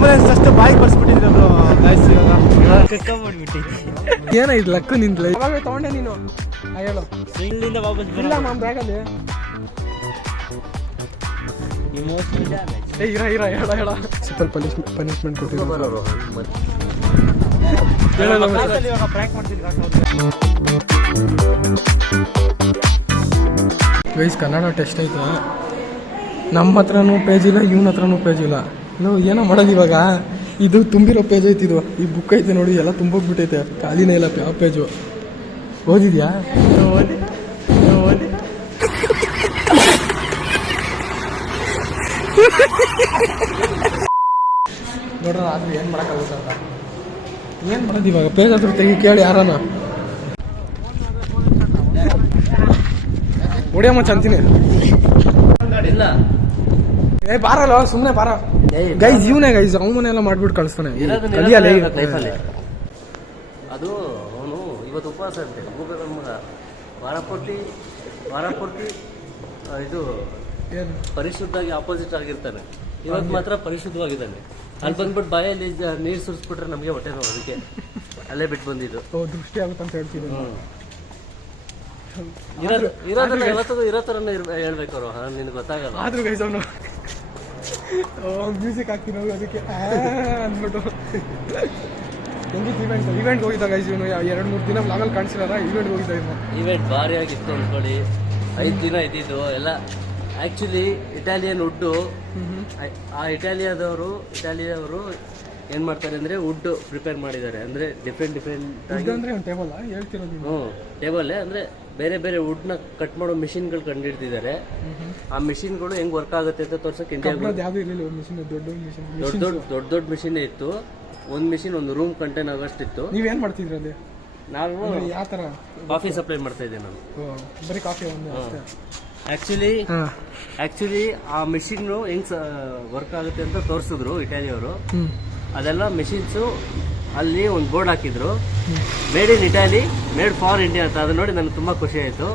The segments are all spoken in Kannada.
ಆಂಬುಲೆನ್ಸ್ ಅಷ್ಟು ಬಾಯಿಗೆ ಬರ್ಸ್ಬಿಟ್ಟಿದ್ರು ಗೈಸ್. ಇವಾಗ ಏನಾಯ್ತು ಲಕ್ಕು ನಿಂತಲ ಇವಾಗ ತಗೊಂಡೆ ನೀನು ಹೇಳು ಇಲ್ಲಿಂದ ವಾಪಸ್ ಇಲ್ಲ ನಮ್ಮ ಬ್ಯಾಗಲ್ಲಿ ಇರ ಇರ ಹೇಳ ಹೇಳ ಸ್ವಲ್ಪ ಪನಿಷ್ಮೆಂಟ್ ಕೊಟ್ಟಿದ್ರು ಗೈಸ್ ಕನ್ನಡ ಟೆಸ್ಟ್ ಆಯ್ತು. ನಮ್ಮ ಹತ್ರನೂ ಪೇಜ್ ಇಲ್ಲ, ಇವನ ಹತ್ರನೂ ಪೇಜ್ ಇಲ್ಲ. ನಾವು ಏನೋ ಮಾಡೋದು ಇವಾಗ. ಇದು ತುಂಬಿರೋ ಪೇಜ್ ಐತಿ, ಇದು ಈ ಬುಕ್ ಐತೆ ನೋಡಿ, ಎಲ್ಲ ತುಂಬೋಗ್ಬಿಟ್ಟೈತೆ, ಖಾಲಿನೇ ಇಲ್ಲ ಯಾವ ಪೇಜು. ಓದಿದ್ಯಾ? ಓದಿ ನೋಡ್ರ ಆದ್ರೂ ಏನು ಮಾಡೋಕ್ಕಾಗುತ್ತೆ ಅಂತ. ಏನು ಮಾಡೋದು ಇವಾಗ? ಪೇಜ್ ಹತ್ರ ತೆಗಿ ಕೇಳಿ ಯಾರನ ಹೊಡಿಯ ಮಚ್ಚ ಅಂತೀನಿ. ಏ ಬಾರಲ್ಲ ಸುಮ್ಮನೆ ಬಾರ ಗೈಸ್. ಇವನೇ ಗೈಸ್ ಅವಮನೆಲ್ಲ ಮಾಡ್ಬಿಟ್ಟು ಕಳಿಸ್ತಾನೆ. ಕಲಿಯಲ್ಲ ಅದು ಅವನು ಇವತ್ತು ಉಪವಾಸ ಅಂತೆ ಮಗ ವಾರಪೂರ್ತಿ ಇದು ಪರಿಶುದ್ಧವಾಗಿ ಆಪೋಸಿಟ್ ಆಗಿರ್ತಾನೆ. ಇವತ್ತು ಮಾತ್ರ ಪರಿಶುದ್ಧವಾಗಿದ್ದಾನೆ. ಅಲ್ಲಿ ಬಂದ್ಬಿಟ್ಟು ಬಾಯಲ್ಲಿ ನೀರು ಸುರಿಸ್ಬಿಟ್ರೆ ನಮಗೆ ಹೊಟ್ಟೆ ನೋವು, ಅದಕ್ಕೆ ಅಲ್ಲೇ ಬಿಟ್ಟು ಬಂದಿದ್ದು. ದೃಷ್ಟಿ ಆಗುತ್ತೆ ಅಂತ ಹೇಳ್ತೀನಿ. ಇರೋದನ್ನ ಯಾವತ್ತೂ ಇರೋ ಥರನೇ ಹೇಳ್ಬೇಕು ಅವರು, ನಿನ್ಗೆ ಗೊತ್ತಾಗಲ್ಲ. ಆದ್ರೂ ಗೈಸ್ ಅವನು ಮ್ಯೂಸಿಕ್ ಹಾಕ್ತೀನಿ ಅದಕ್ಕೆ ಅಂದ್ಬಿಟ್ಟು ಹೆಂಗಿತ್ತು ಇವೆಂಟ್ ಹೋಗಿದ್ದ ಗೈಸ್. ಇವನು 2-3 ದಿನ ವ್ಲಾಗಲ್ಲಿ ಕಾಣಿಸಿಲ್ಲ, ಇವೆಂಟ್ ಹೋಗಿದ್ದ ಇವನು. ಇವೆಂಟ್ ಭಾರಿ ಆಗಿತ್ತು ಅಂದ್ಕೊಳ್ಳಿ. 5 ದಿನ ಇದ್ದಿದ್ದು ಎಲ್ಲ. ಆ್ಯಕ್ಚುಲಿ ಇಟಾಲಿಯನ್ ವುಡ್ಡು, ಆ ಇಟಾಲಿಯದವರು ಏನು ಮಾಡ್ತಾರೆ ಅಂದರೆ ವುಡ್ ಪ್ರಿಪೇರ್ ಮಾಡಿದ್ದಾರೆ. ಅಂದರೆ ಡಿಫ್ರೆಂಟ್ ಟೇಬಲ್ ಹೇಳ್ತಿರೋದು. ಟೇಬಲ್ ಅಂದರೆ ಬೇರೆ ಬೇರೆ ವುಡ್ನ ಕಟ್ ಮಾಡೋ ಮಿಷಿನ್ಗಳು ಕಂಡುಹಿಡ್ತಿದ್ದಾರೆ. ಆ ಮಿಷಿನ್ಗಳು ಹೆಂಗ್ ವರ್ಕ್ ಆಗುತ್ತೆ ಅಂತ ತೋರ್ಸಕ್ಕೆ ದೊಡ್ಡ ಮಿಷಿನ್ ಇತ್ತು. ಒಂದು ಮಿಷಿನ್ ಒಂದು ರೂಮ್ ಕಂಟೈನ್ ಆಗೋಷ್ಟಿತ್ತು. ನೀವೇನ್ ಮಾಡ್ತಿದ್ರಿ ಅಲ್ಲಿ? ನಾವು ಯಾವ ಥರ ಕಾಫಿ ಸಪ್ಲೈ ಮಾಡ್ತಾ ಇದ್ದೆ ನಾನು. ಬರೀ ಕಾಫಿ ಆಕ್ಚುಲಿ ಆ ಮಿಷಿನ್ ಹೆಂಗ್ ವರ್ಕ್ ಆಗುತ್ತೆ ಅಂತ ತೋರಿಸಿದ್ರು ಇಟಾಲಿಯವರು. ಅದೆಲ್ಲ ಮಿಷಿನ್ಸು ಅಲ್ಲಿ ಒಂದು ಬೋರ್ಡ್ ಹಾಕಿದ್ರು, made in Italy, made for India ಅಂತ. ಅದು ನೋಡಿ ನನಗೆ ತುಂಬಾ ಖುಷಿ ಆಯ್ತು.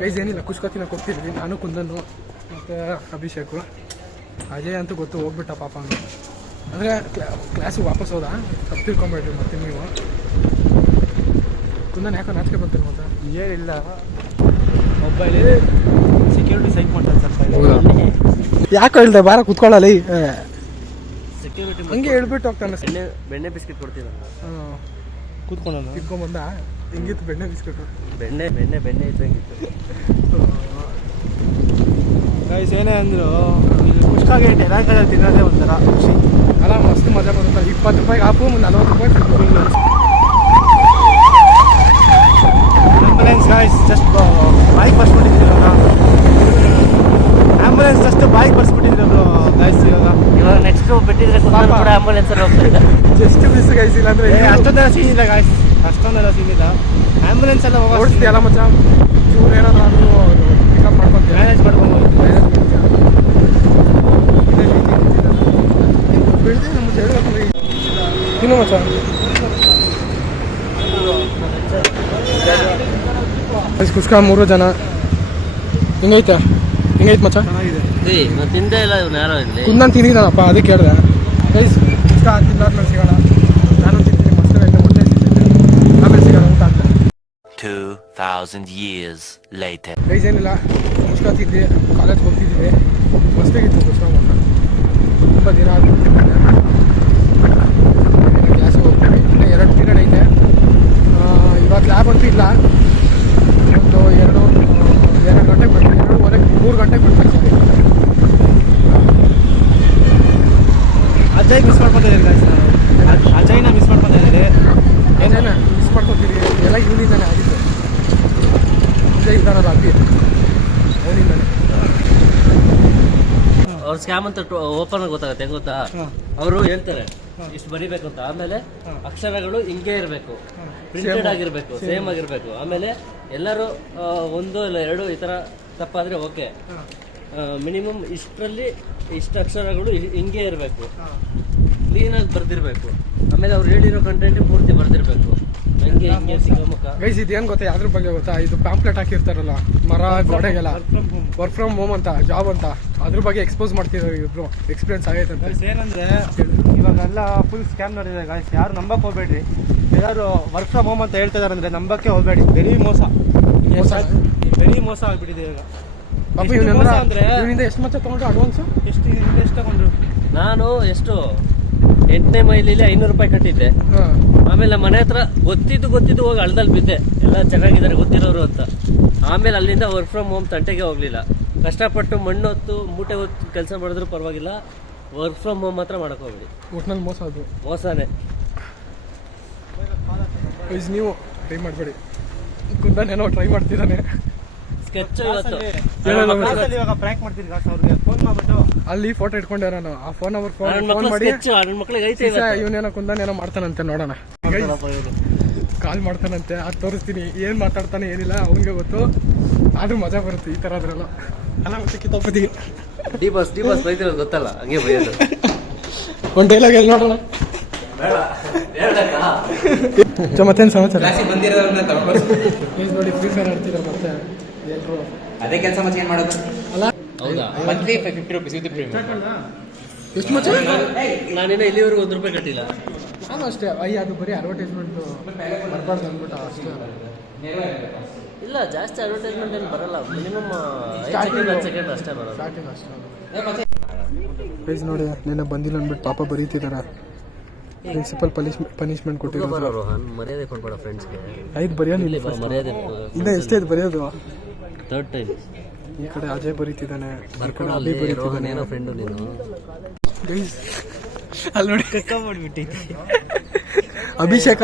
ಗೈಸ್ ಏನಿಲ್ಲ, ಕುಷ್ಕತಿನ ಕೊಡ್ತಿದ್ವಿ ನಾನು, ಕುಂದನ್ನು ಮತ್ತೆ ಅಭಿಷೇಕು. ಅಜಯ್ ಅಂತೂ ಗೊತ್ತು ಹೋಗ್ಬಿಟ್ಟ ಪಾಪ ಅಂತ. ಅಂದರೆ ಕ್ಲಾಸಿಗೆ ವಾಪಸ್ ಹೋದ, ತಪ್ಪು ತಿಳ್ಕೊಂಬೇಡ್ರಿ ಮತ್ತೆ ನೀವು. ಕುಂದನ್ ಯಾಕೋ ನಾಚಿಕೆ ಬರ್ತೀರಿ ಮತ್ತೆ? ಏನಿಲ್ಲ, ಮೊಬೈಲ್ ಸೆಕ್ಯೂರಿಟಿ ಸೈಕ್ ಮಾಡ್ತಾರೆ ಸ್ವಲ್ಪ. ಯಾಕೋ ಹೇಳ್ದೆ ಬಾರ ಕುತ್ಕೊಳ್ಳಲ್ಲ. ಸೆಕ್ಯೂರಿಟಿ ಹಂಗೆ ಹೇಳ್ಬಿಟ್ಟು ಹೋಗ್ತಾನೆ. ಬೆಣ್ಣೆ ಬಿಸ್ಕೆಟ್ ಕೊಡ್ತೀವಿ ಕೂತ್ಕೊಂಡು ಇಟ್ಕೊಂಬಂದ. ಹೆಂಗಿತ್ತು ಬೆಣ್ಣೆ ಬಿಸ್ಕೆಟ್? ಬೆಣ್ಣೆ ಇದ್ದಂಗಿತ್ತು. ಗೈಸ್ ಏನೇ ಅಂದ್ರು ಕುಷ್ಕಾಗೆ ಟೆರಾಕಲ್ಲಿ ತಿನ್ನೋದೇ ಒಂಥರ ಖುಷಿ ಅಲ್ಲ. ಮಸ್ತ್ ಮಜಾ ಬರುತ್ತೆ. 20 ರೂಪಾಯಿಗೆ ಹಾಫು, 40 ರೂಪಾಯಿ ಆಂಬುಲೆನ್ಸ್. ಗೈಸ್ ಜಸ್ಟ್ ಬಾಯಿಗೆ ಬರ್ಸ್ಬಿಟ್ಟಿದ್ರು, ಆಂಬುಲೆನ್ಸ್ ಜಸ್ಟ್ ಬಾಯಿಗೆ ಬರ್ಸ್ಬಿಟ್ಟಿದ್ರು ಗೈಸ್. ಇವಾಗ ನೆಕ್ಸ್ಟ್ ಬಿಟ್ಟಿದ್ರೆ ಕೂಡ ಆಂಬುಲೆನ್ಸ್ ಅಲ್ಲಿ ಹೋಗ್ತಾ ಇದೆ. Just miss guys. ಇಲ್ಲ ಅಂದ್ರೆ ಅಷ್ಟೊಂದೆಲ್ಲ ಸೀನ್ ಇಲ್ಲ ಗೈಸ್, ಅಷ್ಟೊಂದೆಲ್ಲ ಸೀನ್ ಇಲ್ಲ. ಆಂಬುಲೆನ್ಸ್ ಎಲ್ಲ ಓಡಿಸ್ತೀಯಲ್ಲ ಮಚ್ಚ, ಚೂರು ಏನಾದ್ರು ಪಿಕಪ್ ಮಾಡ್ಕೊಂತೀವಿ, ಮ್ಯಾನೇಜ್ ಮಾಡ್ಕೊಂಡು ತಿನ್ನು ಮಚ್ಚ. ಕುಷ್ಕ 3 ಜನ. ಹೆಂಗೈತೆ ಮಚ್ಚ? ಚೆನ್ನಾಗಿದೆ. ತಿಂದೇ ಇಲ್ಲ ಇವ್ನು ಯಾರೋ ಇಲ್ಲಿ. ಕುಂದನ್ ತಿಂದಿದ್ದಾನಪ್ಪ, ಅದಕ್ಕೆ ಕೇಳಿದೆ. ಗೈಸ್ ಕುಷ್ಕ ತಿಂದಾದ್ಮೇಲೆ ಸಿಗೋಣ. ನಾನು ತಿಂತೀನಿ, ಮಸ್ತ್ ಐತೆ, ಮೊಟ್ಟೆ ತಿಂತೀನಿ. ಆಮೇಲೆ ಸಿಗೋಣ, ಊಟ ಆಗ್ತದೆ. 2000 years later. ಗೈಸ್ ಏನಿಲ್ಲ, ಕುಷ್ಕ ತಿಂದು ಕಾಲೇಜ್ಗೆ ಹೋಗ್ತಿದ್ದೀವಿ. ಮಸ್ತಾಗಿತ್ತು ಕುಷ್ಕ ಮೊಟ್ಟ. ತುಂಬ ದಿನ ಆದ್ಬಿಟ್ಟು ಕ್ಲಾಸಿಗೆ ಹೋಗ್ತೀವಿ. ಇನ್ನು 2 ಪೀರಿಯಡ್ ಐತೆ. ಇವಾಗ ಲ್ಯಾಬ್ ಅಂತೂ ಇಲ್ಲ. ಒಂದು 2 ಗಂಟೆಗೆ ಬರ್ತೀವಿ, 2:15 3 ಗಂಟೆಗೆ ಬರ್ತೀವಿ. ಅಜಯ್ ಮಿಸ್ ಮಾಡ್ಕೊತಿದ್ದೀರಿ ಗೈಸ್. ನಾನು ಅಜಯ್ನ ಮಿಸ್ ಮಾಡ್ಕೊತಿದ್ದೀರಿ. ಏನೇನ ಮಿಸ್ ಮಾಡ್ಕೊತೀರಿ? ಎಲ್ಲ ಇವನಿಂದಾನೆ ಆಗಿದ್ದು. ಅಜಯ್ ಇದ್ದಾನಲ್ಲ ಅಭಿ, ಅವನಿಂದಾನೆ. ಅವ್ರ ಸ್ಕ್ಯಾಮ್ ಅಂತ ಓಪನ್ ಆಗಿ ಗೊತ್ತಾಗುತ್ತೆ. ಹೆಂಗ್ ಗೊತ್ತಾ? ಅವರು ಹೇಳ್ತಾರೆ ಇಷ್ಟು ಬರಿಬೇಕು ಅಂತ. ಆಮೇಲೆ ಅಕ್ಷರಗಳು ಹಿಂಗೆ ಇರಬೇಕು, ಪ್ರಿಂಟೆಡ್ ಆಗಿರ್ಬೇಕು, ಸೇಮ್ ಆಗಿರ್ಬೇಕು. ಆಮೇಲೆ ಎಲ್ಲರೂ 1 ಇಲ್ಲ 2 ಈ ತರ ತಪ್ಪಾದ್ರೆ ಓಕೆ. ಮಿನಿಮಮ್ ಇಷ್ಟರಲ್ಲಿ ಇಷ್ಟು ಅಕ್ಷರಗಳು ಹಿಂಗೆ ಇರಬೇಕು, ಕ್ಲೀನಾಗಿ ಬರ್ದಿರ್ಬೇಕು. ಆಮೇಲೆ ಅವ್ರು ಹೇಳಿರೋ ಕಂಟೆಂಟ್ ಪೂರ್ತಿ ಬರ್ದಿರ್ಬೇಕು. ಹಂಗೆ ಹಿಂಗೆ ಸಿಗೋಮುಖ. ಗೈಸ್ ಇದು ಏನು ಗೊತ್ತಾ, ಯಾವ್ದ್ರ ಬಗ್ಗೆ ಗೊತ್ತಾ? ಇದು ಪ್ಯಾಂಪ್ಲೆಟ್ ಹಾಕಿರ್ತಾರಲ್ಲ ಮರ ಗೋಡೆಗೆಲ್ಲ, ವರ್ಕ್ ಫ್ರಮ್ ಹೋಮ್ ಅಂತ, ಜಾಬ್ ಅಂತ, ಅದ್ರ ಬಗ್ಗೆ ಎಕ್ಸ್ಪೋಸ್ ಮಾಡ್ತಿದ್ದಾರೆ ಇಬ್ರು. ಎಕ್ಸ್ಪೀರಿಯನ್ಸ್ ಆಗೈತೆ ಅಂತ. ಏನಂದ್ರೆ ಇವಾಗ ಎಲ್ಲ ಫುಲ್ ಸ್ಕ್ಯಾಮ್ ನಡೆದಿದೆ ಗಾಯ್ಸ್. ಯಾರು ನಂಬಕ್ಕೆ ಹೋಗ್ಬೇಡ್ರಿ. ಎಲ್ಲರೂ ವರ್ಕ್ ಫ್ರಮ್ ಹೋಮ್ ಅಂತ ಹೇಳ್ತಾ ಇದಾರೆ ಅಂದರೆ ನಂಬಕ್ಕೆ ಹೋಗ್ಬೇಡಿ. ವೆರಿ ಮೋಸ ಆಗ್ಬಿಟ್ಟಿದೆ ಈಗ. ಪಾಪ ಎಷ್ಟು ಮೋಸ ಅಂದ್ರೆ ಇವನಿಂದ ಎಷ್ಟು ಮಚ್ಚ ತೊಗೊಂಡ್ರು ಅಡ್ವಾನ್ಸು? ಎಷ್ಟು ತಗೊಂಡ್ರು? ನಾನು ಎಷ್ಟು 8ನೇ ಮೈಲಿಲಿ 500 ರೂಪಾಯಿ ಕಟ್ಟಿದ್ದೆ. ಆಮೇಲೆ ಮನೆ ಹತ್ರ ಗೊತ್ತಿದ್ದು ಹೋಗಿ ಹಳ್ದಲ್ಲಿ ಬಿದ್ದೆ, ಎಲ್ಲ ಚೆನ್ನಾಗಿದ್ದಾರೆ ಗೊತ್ತಿರೋರು ಅಂತ. ಆಮೇಲೆ ಅಲ್ಲಿಂದ ವರ್ಕ್ ಫ್ರಮ್ ಹೋಮ್ ತಂಟೆಗೆ ಹೋಗ್ಲಿಲ್ಲ. ಕಷ್ಟಪಟ್ಟು ಮಣ್ಣು ಹೊತ್ತು ಮೂಟೆ ಹೊತ್ತು ಕೆಲಸ ಮಾಡಿದ್ರು ಪರವಾಗಿಲ್ಲ, ವರ್ಕ್ ಫ್ರಮ್ ಹೋಮ್ ಮಾತ್ರ ಮಾಡಕ್ ಹೋಗ್ಬಿಡಿ. ಒಟ್ನಲ್ಲಿ ಮೋಸ ಅದು, ಮೋಸನೇ. ನೀವು ಟ್ರೈ ಮಾಡಬೇಡಿ. ಕುಂದನೇನೋ ಟ್ರೈ ಮಾಡ್ತಿದ್ದಾನೆ. ಸ್ಕೆಚ್ ಇವತ್ತು ಇವಾಗ ಪ್ರ್ಯಾಂಕ್ ಮಾಡ್ತಿದ್ವಿ ಗಾಯ್ಸ್. ಅವ್ರಿಗೆ ಫೋನ್ ಮಾಡ್ಬಿಟ್ಟು ಅಲ್ಲಿ ಫೋಟೋ ಇಟ್ಕೊಂಡ್ಯಾರ. ನಾನು ಆ ಫೋನ್ ಅವ್ರ ಫೋನ್ ಮಕ್ಕಳು ಮಾಡಿ ಸ್ಕೆಚ್ ನನ್ನ ಮಕ್ಳಿಗೆ ಐತೆ ಇವನೇನೋ ಕುಂದನೇನೋ ಮಾಡ್ತಾನಂತೆ, ನೋಡೋಣ. ಕಾಲ್ ಮಾಡ್ತಾನಂತೆ, ಅದು ತೋರಿಸ್ತೀನಿ. ಏನು ಮಾತಾಡ್ತಾನೆ ಏನಿಲ್ಲ ಅವನಿಗೆ ಗೊತ್ತು. ಆದ್ರೂ ಮಜಾ ಬರುತ್ತೆ ಈ ಥರ ಅದ್ರೆಲ್ಲ. ಅಲ್ಲ ಮತ್ತೆ ಕಿತಾಪತಿಗೆ ಡಿ ಬಾಸ್ ಬೈತಿರೋದು ಗೊತ್ತಲ್ಲ, ಹಂಗೆ ಬೈಯೋದು. ಒಂದು ಡೈಲಾಗ್ ಎಲ್ಲಿ ನೋಡೋಣ. ಮತ್ತೇನು ಸಮಾಚಾರ? ನೋಡಿ ಫ್ರೀ ಫೈರ್ ಆಡ್ತಿದ್ದಾರೆ ಮತ್ತೆ ಎಲ್ಲರೂ ಅದೇ ಕೆಲಸ ಮತ್ತೆ ಏನು ಮಾಡೋದು? ಅಲ್ಲ ಹೌದಾ? Monthly 50 rupees with premium. ಎಷ್ಟು ಮಚ್ಚ? ನಾನಿನ್ನ ಇಲ್ಲಿವರೆಗೂ 1 ರೂಪಾಯಿ ಕಟ್ಟಿಲ್ಲ. ನಾನು ಅಷ್ಟೇ. ಅದು ಬರೀ ಅಡ್ವರ್ಟೈಸ್ಮೆಂಟು ಬರಬಾರ್ದು ಅಂದ್ಬಿಟ್ಟು ಅಷ್ಟೇ. ಇಲ್ಲ, ಜಾಸ್ತಿ ಅಡ್ವರ್ಟೈಸ್ಮೆಂಟ್ ಏನು ಬರಲ್ಲ. ಮಿನಿಮಮ್ 5 ಸೆಕೆಂಡ್ ಅಷ್ಟೇ ಬರೋದು. ಸ್ಟಾರ್ಟಿಂಗ್ ಅಷ್ಟೇ. ಪ್ರೈಸ್ ನೋಡಿ, ನೆನ್ನೆ ಬಂದಿಲ್ಲ ಅಂದ್ಬಿಟ್ಟು ಪಾಪ ಬರೀತಿದಾರ. ಪ್ರಿನ್ಸಿಪಲ್ ಪನಿಷ್ಮೆಂಟ್ ಕೊಟ್ಟಿರೋದು. ರೋಹನ್, ಮರ್ಯಾದೆ ಕೊಡ್ಬೇಡ ಫ್ರೆಂಡ್ಸ್ಗೆ. ಐದು ಬರೆಯೋನಿಲ್ಲ. ಮರ್ಯಾದೆ ಇನ್ನ ಎಷ್ಟೇದು ಬರೆಯೋದು? 3rd time. ಈ ಕಡೆ ಅಜಯ್ ಬರೀತಿದ್ದಾನೆ, ಈ ಕಡೆ ಅಭಿ ಬರೀತಿದ್ದಾನೆ. ಏನೋ ಫ್ರೆಂಡು ನೀನು. ಅಲ್ಲಿ ನೋಡಿ ಕರ್ಕೊಂಡ್ಬಿಟ್ಟಿದ್ದೆ ಅಭಿಷೇಕ.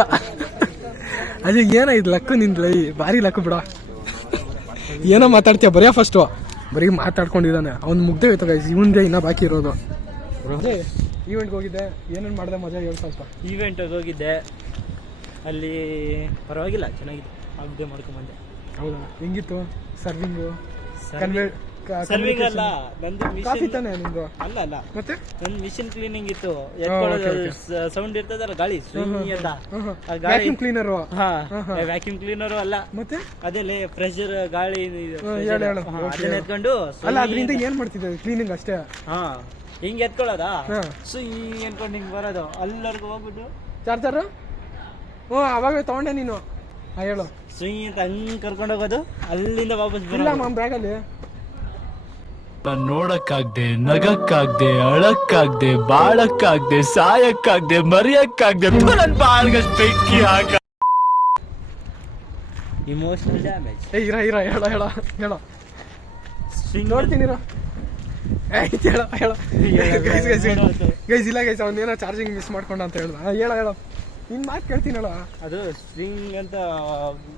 ಅಜಯ್ ಏನೋ ಇದು ಲಕ್ಕು ನಿಂದ ಭಾರಿ ಲಕ್ಕು ಬಿಡ. ಏನೋ ಮಾತಾಡ್ತೀಯ, ಬರೆಯ ಫಸ್ಟು. ಬರೀ ಮಾತಾಡ್ಕೊಂಡಿದ್ದಾನೆ. ಅವ್ನು ಮುಗ್ದೆ ಹೋಯ್ತು ಗೈಸ್, ಇವನ್ಗೆ ಇನ್ನೂ ಬಾಕಿ ಇರೋದು. ಈವೆಂಟ್ಗೆ ಹೋಗಿದ್ದೆ, ಏನೇನು ಮಾಡಿದೆ ಮಜಾ ಹೇಳಿ ಸ್ವಲ್ಪ. ಈವೆಂಟಿಗೆ ಹೋಗಿದ್ದೆ, ಅಲ್ಲಿ ಪರವಾಗಿಲ್ಲ, ಚೆನ್ನಾಗಿತ್ತು. ಆಗದೆ ಮಾಡ್ಕೊಂಬಂದೆ. ಹೌದಾ? ಹೆಂಗಿತ್ತು ಸರ್ವಿಂಗು? ಸರ್ವಿಂಗ್ ಅಲ್ಲ, ನಂದು ಕಾಫಿ ತಾನೆ ನಿಂದು? ಅಲ್ಲ ಮತ್ತೆ ನನ್ನ ಮಿಷಿನ್ ಕ್ಲೀನಿಂಗ್ ಇತ್ತು. ಸೌಂಡ್ ಇರ್ತದಲ್ಲ ಗಾಳಿ ವ್ಯಾಕ್ಯೂಮ್ ಕ್ಲೀನರು? ವ್ಯಾಕ್ಯೂಮ್ ಕ್ಲೀನರು ಅಲ್ಲ, ಮತ್ತೆ ಅದೇ ಪ್ರೆಷರ್ ಗಾಳಿ ಅದನ್ನ ಎತ್ಕೊಂಡು. ಅಲ್ಲ, ಅದರಿಂದ ಏನ್ ಮಾಡ್ತಿದ್ದೆ? ಕ್ಲೀನಿಂಗ್ ಅಷ್ಟೇ? ಹಿಂಗೆ ಎತ್ಕೊಳ್ಳೋದಾ? ಸೊ ಹಿಂಗೆ ಎತ್ಕೊಂಡು ಹಿಂಗೆ ಬರೋದು, ಎಲ್ಲರಿಗೂ ಹೋಗ್ಬಿಟ್ಟು ಚಾರ್ಜರ್ ಅವಾಗ ತಗೊಂಡೆ ನೀನು? ಹೇಳು. ಸ್ವಿಂಗ್ ಅಂತ ಹಂಗೆ ಕರ್ಕೊಂಡು ಹೋಗೋದು, ಅಲ್ಲಿಂದ ವಾಪಸ್ ಇಲ್ಲ ಮಾಮ್ ಬ್ಯಾಗಲ್ಲಿ. ನೋಡಕ್ಕಾಗ್ದೆ, ನಗಕ್ಕಾಗ್ದೆ, ಅಳಕ್ಕಾಗ್ದೆ, ಬಾಳಕ್ಕಾಗ್ದೆ, ಸಾಯಕ್ಕಾಗ್ದೆ, ಮರಿಯಕ್ಕಾಗ್ದೆ, ನನ್ ಬಾಳ್ಗಷ್ಟು ಬೆಂಕಿ ಹಾಕ. Emotional damage. ಹೇಳ ನೋಡ್ತೀನಿ. ಗೈಸ್ ಇಲ್ಲ ಗೈಸ್, ಅವನೇನೋ ಚಾರ್ಜಿಂಗ್ ಮಿಸ್ ಮಾಡ್ಕೊಂಡ ಅಂತ ಹೇಳ್ದ. ಹೇಳ ನಿನ್ ಮಾತು ಕೇಳ್ತೀನಿ. ಹೇಳ. ಅದು ಸ್ವಿಂಗ್ ಅಂತ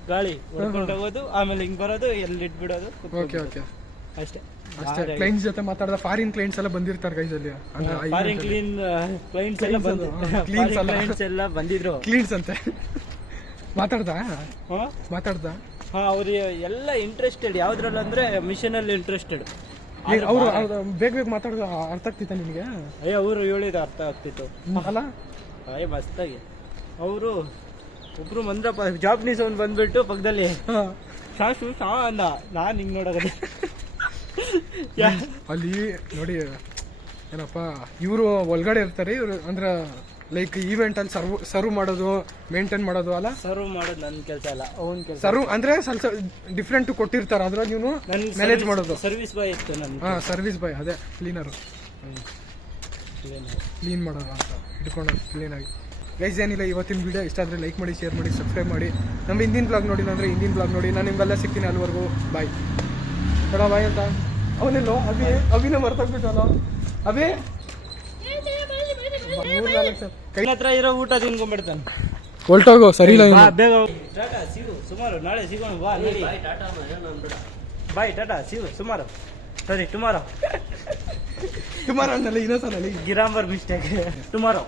ಗಾಳಿ ಹೊಡ್ಕೊಂಡು ಹೋಗೋದು, ಆಮೇಲೆ ಹಿಂಗ್ ಬರೋದು, ಎಲ್ಲಿ ಇಟ್ಬಿಡೋದು. ಓಕೆ ಅಷ್ಟೇ. ಕ್ಲೈಂಟ್ಸ್ ಜೊತೆ ಮಾತಾಡ್ದ. ಫಾರಿನ್ ಕ್ಲೈಂಟ್ಸ್ ಎಲ್ಲ ಬಂದಿರ್ತಾರೆ ಗೈಸ್ ಅಲ್ಲಿ. ಫಾರಿನ್ ಕ್ಲೈಂಟ್ಸ್ ಎಲ್ಲ ಬಂದಿದ್ರು. ಕ್ಲೀನ್ಸ್ ಅಂತೆ ಮಾತಾಡ್ದ. ಅವ್ರಿಗೆ ಎಲ್ಲ ಇಂಟ್ರೆಸ್ಟೆಡ್ ಯಾವ್ದ್ರಲ್ಲಿ ಅಂದ್ರೆ ಮಿಷನ್ ಅಲ್ಲಿ ಇಂಟ್ರೆಸ್ಟೆಡ್. ಅವ್ರು ಬೇಗ ಮಾತಾಡೋದು ಅರ್ಥ ಆಗ್ತಿತ್ತ ನಿಮಗೆ? ಅವರು ಹೇಳಿದ ಅರ್ಥ ಆಗ್ತಿತ್ತು ಅಲ್ಲ? ಮಸ್ತಾಗಿ. ಅವರು ಒಬ್ರು ಬಂದ್ರಪ್ಪ, ಜಾಪನೀಸ್ ಅವ್ನು ಬಂದ್ಬಿಟ್ಟು ಪಕ್ಕದಲ್ಲಿ ಶಾಶು ಶಾ ಅಂದ. ನಾನ್ ಹಿಂಗ್ ನೋಡೋದು ಅಲ್ಲಿ ನೋಡಿ. ಏನಪ್ಪ, ಇವರು ಒಳಗಡೆ ಇರ್ತಾರೆ. ಇವರು ಅಂದ್ರೆ ಲೈಕ್ ಈವೆಂಟ್ ಅಲ್ಲಿ ಸರ್ವ್ ಮಾಡೋದು, ಮೇಂಟೈನ್ ಮಾಡೋದು. ಅಲ್ಲ, ಸರ್ವ್ ಮಾಡೋದು ನನ್ನ ಕೆಲಸ ಅಲ್ಲ, ಅವನ ಕೆಲಸ. ಸರ್ವ್ ಅಂದ್ರೆ ಸ್ವಲ್ಪ ಡಿಫ್ರೆಂಟ್ ಕೊಟ್ಟಿರ್ತಾರೆ, ಅದ್ರಲ್ಲಿ ಇವನು ಮ್ಯಾನೇಜ್ ಮಾಡೋದು. ಸರ್ವಿಸ್ ಬಾಯ್ ಇತ್ತು ನನ್ನ. ಸರ್ವಿಸ್ ಬಾಯ್, ಅದೇ ಕ್ಲೀನರು. ಕ್ಲೀನ್ ಮಾಡೋದು ಅಂತ ಇಟ್ಕೊಂಡು ಕ್ಲೀನಾಗಿ. ಗೈಸ್ ಏನಿಲ್ಲ, ಇವತ್ತಿನ ವಿಡಿಯೋ ಇಷ್ಟ ಆದರೆ ಲೈಕ್ ಮಾಡಿ, ಶೇರ್ ಮಾಡಿ, ಸಬ್ಸ್ಕ್ರೈಬ್ ಮಾಡಿ. ನಮ್ಮ ಹಿಂದಿನ ಬ್ಲಾಗ್ ನೋಡಿಲ್ಲ ಅಂದರೆ ಹಿಂದಿನ ಬ್ಲಾಗ್ ನೋಡಿ. ನಾನು ನಿಮ್ಗೆಲ್ಲ ಸಿಗ್ತೀನಿ. ಅಲ್ಲಿವರೆಗೂ ಬಾಯ್. ಬೇಡ ಬಾಯ್ ಅಂತ ಅವನೆಲ್ಲೋ ಅಭಿನ ಮರ್ತೋಗ್ಬಿಟ್ಟಲ್ಲ. ಅಭಿ ಕೈ ಹತ್ರ ಇರೋ ಊಟ ತಿನ್ಕೊಂಡ್ಬಿಡ್ತಾನೆ. ಹೊಲ್ಟೋಗು, ಸರಿ ಇಲ್ಲ. ಬೇಗ ಟಾಟಾ ಸಿಗು ಸುಮಾರು, ನಾಳೆ ಸಿಗೋಣ. ಬಾ ನಡಿ. ಬಾಯ್ ಟಾಟಾ ಸಿಗು ಸುಮಾರು. ಸರಿ ಟುಮಾರೋ ಅನ್ನಲ್ಲ, ಇನ್ನೊಂದ್ಸಲ ಗಿರಾಂಬರ್ ಮಿಸ್ಟೇಕ್. ಟುಮಾರೋ.